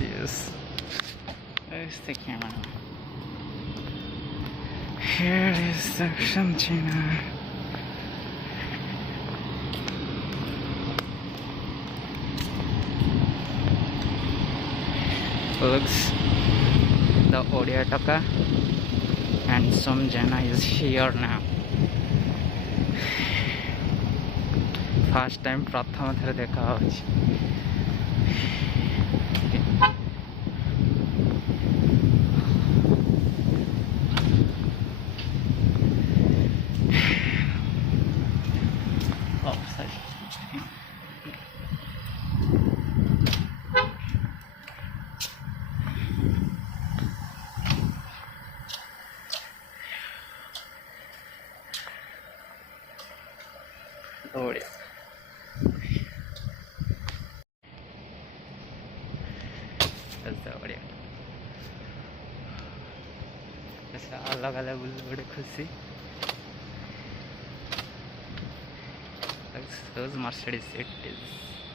yes. Let's take camera. Here is the Argentina. Looks the Odiataka and some Jana is here now. First time प्रथम थर देखा होची. बढ़िया. बढ़िया. ऐसा अलग अलग बड़े खुशी. Those Mercedes it is.